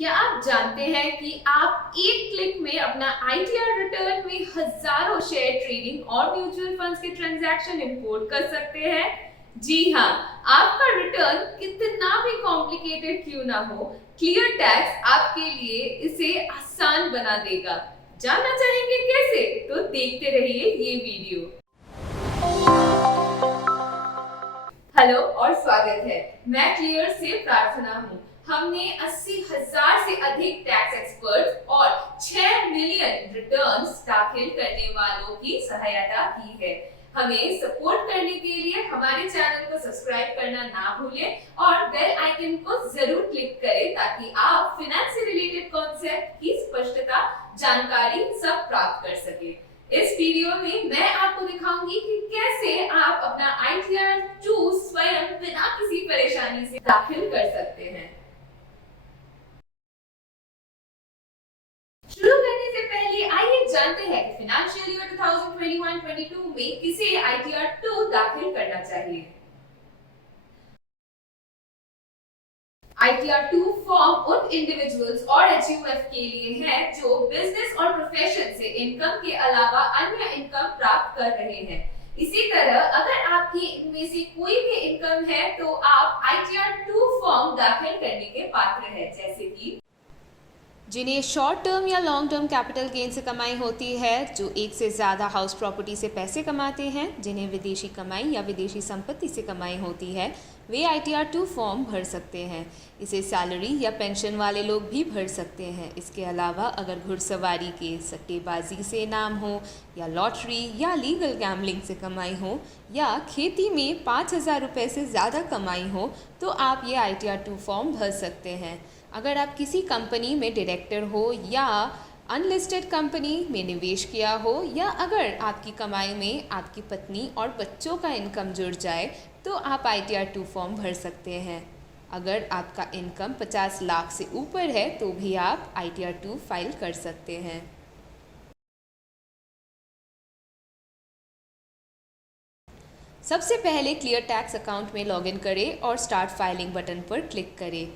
क्या आप जानते हैं कि आप एक क्लिक में अपना आईटीआर रिटर्न में हजारों शेयर ट्रेडिंग और म्यूचुअल फंड्स के ट्रांजैक्शन इंपोर्ट कर सकते हैं? जी हाँ, आपका रिटर्न कितना भी कॉम्प्लिकेटेड क्यों ना हो, क्लियर टैक्स आपके लिए इसे आसान बना देगा। जानना चाहेंगे कैसे? तो देखते रहिए ये वीडियो। हेलो और स्वागत है। मैं क्लियर से प्रार्थना हूँ। हमने 80,000 से अधिक टैक्स एक्सपर्ट्स और 6 मिलियन रिटर्न्स दाखिल करने वालों की सहायता की है। हमें सपोर्ट करने के लिए हमारे चैनल को सब्सक्राइब करना ना भूलें और बेल आइकन को जरूर क्लिक करें ताकि आप फाइनेंस से रिलेटेड कॉन्सेप्ट की स्पष्टता जानकारी सब प्राप्त कर सके। इस वीडियो में मैं आपको दिखाऊंगी कि कैसे आप अपना आईटीआर 2 स्वयं बिना किसी परेशानी से दाखिल कर सकते हैं। शुरू करने से पहले आइए जानते हैं कि फाइनेंशियल ईयर 2021-22 में किसे आईटीआर 2 दाखिल करना चाहिए। आईटीआर 2 फॉर्म उन इंडिविजुअल्स और एचयूएफ के लिए है जो बिजनेस और प्रोफेशन से इनकम के अलावा अन्य इनकम प्राप्त कर रहे हैं। इसी तरह अगर आपकी इनमें से कोई भी इनकम है तो आप आईटीआर 2 फॉर्म दाखिल करने के पात्र हैं, जैसे कि जिन्हें शॉर्ट टर्म या लॉन्ग टर्म कैपिटल गेन से कमाई होती है, जो एक से ज़्यादा हाउस प्रॉपर्टी से पैसे कमाते हैं, जिन्हें विदेशी कमाई या विदेशी संपत्ति से कमाई होती है, वे आईटीआर 2 फॉर्म भर सकते हैं। इसे सैलरी या पेंशन वाले लोग भी भर सकते हैं। इसके अलावा अगर घुड़सवारी के सट्टेबाजी से इनाम हो या लॉटरी या लीगल गैम्बलिंग से कमाई हो या खेती में 5,000 रुपये से ज़्यादा कमाई हो तो आप ये आईटीआर 2 फॉर्म भर सकते हैं। अगर आप किसी कंपनी में डायरेक्टर हो या अनलिस्टेड कंपनी में निवेश किया हो या अगर आपकी कमाई में आपकी पत्नी और बच्चों का इनकम जुड़ जाए तो आप आईटीआर 2 फॉर्म भर सकते हैं। अगर आपका इनकम 50 लाख से ऊपर है तो भी आप आईटीआर 2 फाइल कर सकते हैं। सबसे पहले क्लियर टैक्स अकाउंट में लॉगिन करें और स्टार्ट फाइलिंग बटन पर क्लिक करें।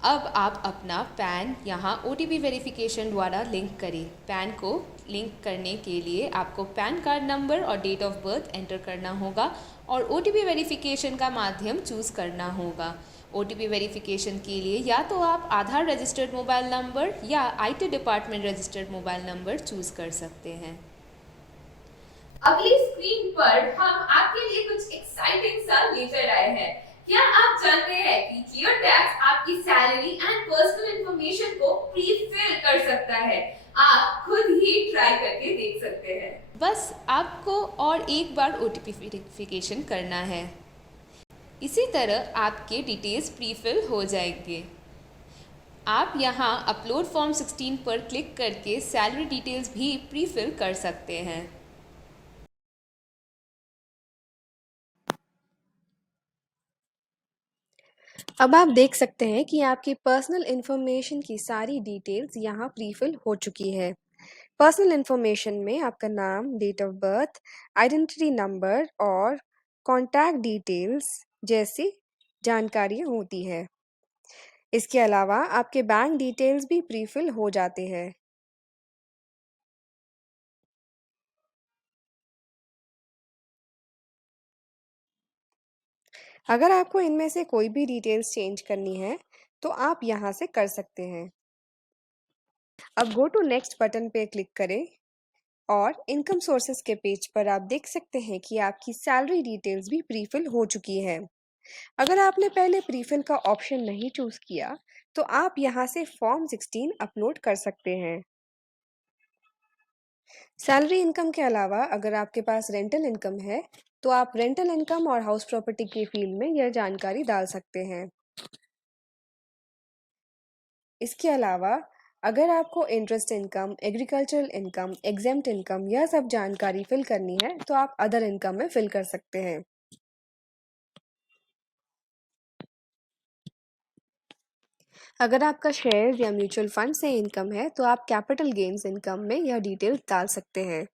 अब आप अपना पैन यहाँ ओटीपी वेरिफिकेशन द्वारा लिंक करें। पैन को लिंक करने के लिए आपको पैन कार्ड नंबर और डेट ऑफ बर्थ एंटर करना होगा और ओटीपी वेरिफिकेशन का माध्यम चूज़ करना होगा। ओटीपी वेरिफिकेशन के लिए या तो आप आधार रजिस्टर्ड मोबाइल नंबर या IT department registered mobile number choose कर सकते हैं। अगली स्क्रीन पर हम आपके लिए कुछ एक्साइटिंग सा लेकर आए हैं। क्या आप जानते हैं कि क्लियर टैक्स आपकी सैलरी एंड पर्सनल इंफॉर्मेशन को प्री फिल कर सकता है? आप खुद ही ट्राई करके देख सकते हैं। बस आपको और एक बार ओटीपी वेरिफिकेशन करना है। इसी तरह आपके डिटेल्स प्री फिल हो जाएंगे। आप यहाँ अपलोड फॉर्म 16 पर क्लिक करके सैलरी डिटेल्स भी प्री फिल कर सकते हैं। अब आप देख सकते हैं कि आपकी पर्सनल इन्फॉर्मेशन की सारी डिटेल्स यहाँ प्रीफिल हो चुकी है। पर्सनल इन्फॉर्मेशन में आपका नाम, date of birth, identity number और कॉन्टैक्ट डिटेल्स जैसी जानकारियाँ होती है। इसके अलावा आपके बैंक डिटेल्स भी प्रीफिल हो जाते हैं। अगर आपको इनमें से कोई भी डिटेल्स चेंज करनी है तो आप यहाँ से कर सकते हैं। अब गो टू नेक्स्ट बटन पे क्लिक करें और इनकम सोर्सेज के पेज पर आप देख सकते हैं कि आपकी सैलरी डिटेल्स भी प्रीफिल हो चुकी है। अगर आपने पहले प्रीफिल का ऑप्शन नहीं चूज किया तो आप यहाँ से फॉर्म 16 अपलोड कर सकते हैं। सैलरी इनकम के अलावा अगर आपके पास रेंटल इनकम है तो आप रेंटल इनकम और हाउस प्रॉपर्टी के फील्ड में यह जानकारी डाल सकते हैं। इसके अलावा अगर आपको interest income, agricultural income, exempt income यह सब जानकारी फिल करनी है तो आप अदर इनकम में फिल कर सकते हैं। अगर आपका शेयर या म्यूचुअल फंड से इनकम है तो आप कैपिटल गेन्स इनकम में यह डिटेल डाल सकते हैं।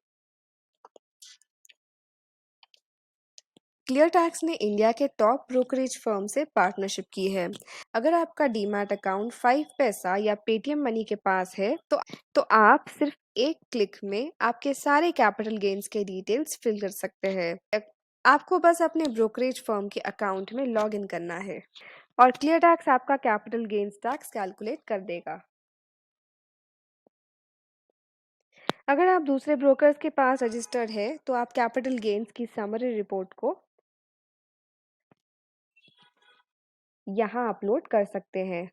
क्लियर टैक्स ने इंडिया के टॉप ब्रोकरेज फर्म से पार्टनरशिप की है। अगर आपका डीमैट अकाउंट 5 पैसा या पेटीएम मनी के पास है तो आप सिर्फ एक क्लिक में आपके सारे कैपिटल गेन्स के डिटेल्स फिल कर सकते हैं। आपको बस अपने ब्रोकरेज फर्म के अकाउंट में लॉग इन करना है और क्लियर टैक्स आपका कैपिटल गेन्स टैक्स कैलकुलेट कर देगा। अगर आप दूसरे ब्रोकर्स के पास रजिस्टर्ड है तो आप कैपिटल गेन्स की समरी रिपोर्ट को यहाँ अपलोड कर सकते हैं।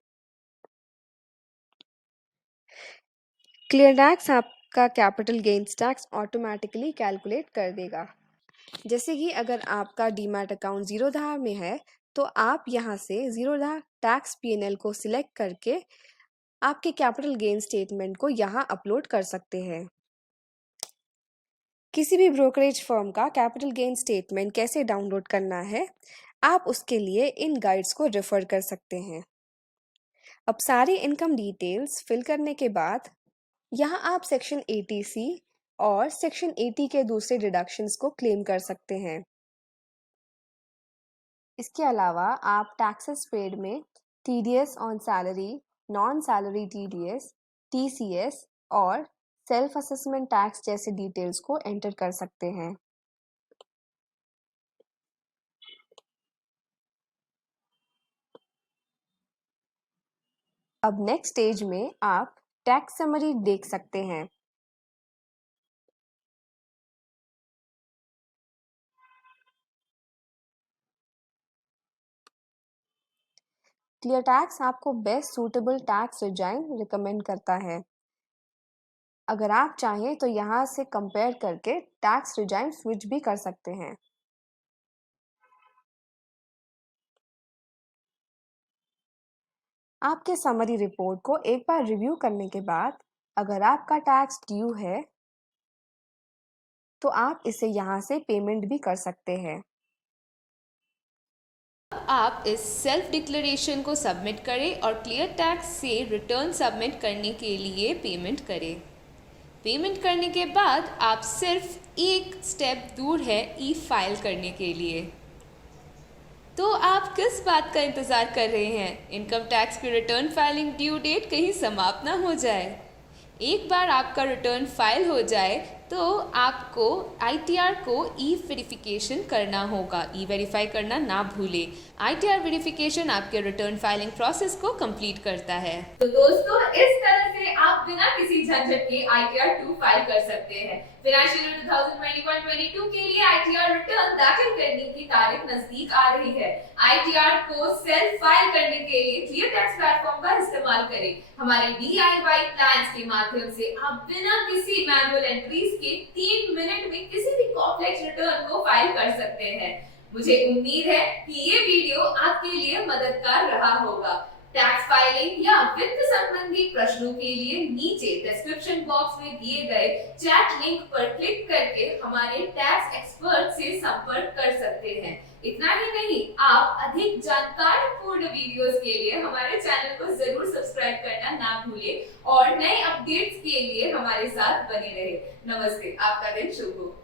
क्लियर टैक्स आपका capital gains tax automatically calculate कर देगा। जैसे कि अगर आपका डीमैट अकाउंट जीरोधा में है तो आप यहाँ से जीरोधा टैक्स पीएनएल को सिलेक्ट करके आपके कैपिटल गेन स्टेटमेंट को यहाँ अपलोड कर सकते हैं। किसी भी ब्रोकरेज फर्म का कैपिटल गेन स्टेटमेंट कैसे डाउनलोड करना है, आप उसके लिए इन गाइड्स को रेफर कर सकते हैं। अब सारी इनकम डिटेल्स फिल करने के बाद यहाँ आप सेक्शन 80C और सेक्शन 80 के दूसरे डिडक्शंस को क्लेम कर सकते हैं। इसके अलावा आप टैक्सेस पेड में TDS on salary, non salary TDS, TCS और सेल्फ असेसमेंट टैक्स जैसे डिटेल्स को एंटर कर सकते हैं। अब नेक्स्ट स्टेज में आप टैक्स समरी देख सकते हैं। क्लियर टैक्स आपको best suitable tax resign recommend करता है। अगर आप चाहें तो यहाँ से कंपेयर करके टैक्स रिजाइन स्विच भी कर सकते हैं। आपके समरी रिपोर्ट को एक बार रिव्यू करने के बाद अगर आपका टैक्स ड्यू है तो आप इसे यहाँ से पेमेंट भी कर सकते हैं। आप इस सेल्फ डिक्लेरेशन को सबमिट करें और क्लियर टैक्स से रिटर्न सबमिट करने के लिए पेमेंट करें। पेमेंट करने के बाद आप सिर्फ एक स्टेप दूर है ई फाइल करने के लिए। तो आप किस बात का इंतज़ार कर रहे हैं? इनकम टैक्स की रिटर्न फाइलिंग ड्यू डेट कहीं समाप्त ना हो जाए। एक बार आपका रिटर्न फाइल हो जाए तो आपको आईटीआर को ई वेरिफिकेशन करना होगा। ई वेरीफाई करना ना भूलें। आईटीआर वेरिफिकेशन आपके रिटर्न फाइलिंग प्रोसेस को कंप्लीट करता है। तो दोस्तों, इस तरह से आप बिना किसी झंझट के ITR 2 फाइल कर सकते हैं। फाइनेंशियल ईयर 2021-22 के लिए ITR रिटर्न दाखिल करने की तारीख नजदीक आ रही है। ITR को सेल्फ फाइल करने के लिए क्लियर टैक्स प्लेटफॉर्म का इस्तेमाल करें। हमारे DIY प्लान्स के माध्यम से आप बिना किसी मैनुअल एंट्रीज के 3 मिनट में किसी भी कॉम्प्लेक्स रिटर्न को फाइल कर सकते हैं। मुझे उम्मीद है कि ये वीडियो आपके लिए मददगार रहा होगा। टैक्स फाइलिंग या वित्त संबंधी प्रश्नों के लिए नीचे डिस्क्रिप्शन बॉक्स में दिए गए चैट लिंक पर क्लिक करके हमारे टैक्स एक्सपर्ट से संपर्क कर सकते हैं। इतना ही नहीं, आप अधिक जानकारीपूर्ण वीडियोस के लिए हमारे चैनल को जरूर सब्सक्राइब करना ना भूलें और नए अपडेट्स के लिए हमारे साथ बने रहें। नमस्ते, आपका दिन शुभ हो।